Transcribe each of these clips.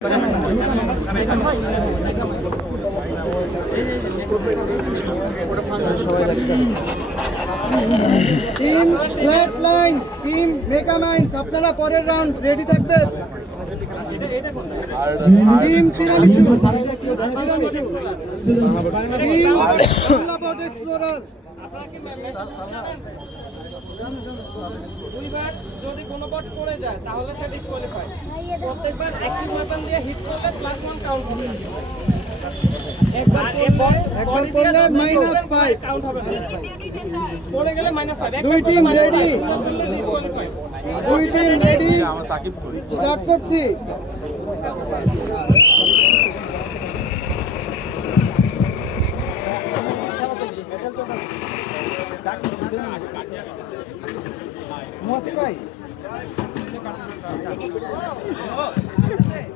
Team flat line, team মেকানাইন্স, আপনারা পরের রাউন্ড রেডি থাকবেন। টিম তিরামিসু, টিম বাংলাবোট এক্সপ্লোরার। দুইবার যদি কোনো বট পড়ে যায় তাহলে সে ডিসকোয়ালিফাই। প্রত্যেকবার একটি ওয়েপন দিয়ে হিট করলে +1 কাউন্ট হবে। একবার পড়লে -5 কাউন্ট হবে, পড়ে গেলে -5। দুই টিম রেডি, ডিসকোয়ালিফাই। দুই টিম রেডি, স্টার্ট করছি।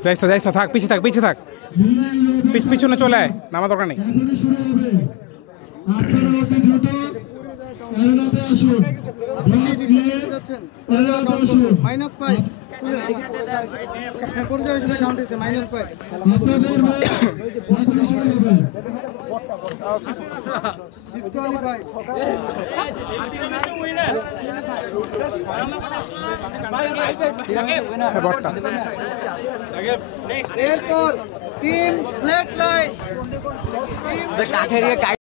যাইস থাক, পিছিয়ে থাক, পিছনে চলে আয়, নামা দরকার নেই। -5 পরিচয় হিসেবে কাউন্ট হয়েছে -5। ডিসকোয়ালিফাই। এরপর টিম ফ্ল্যাট লাইন,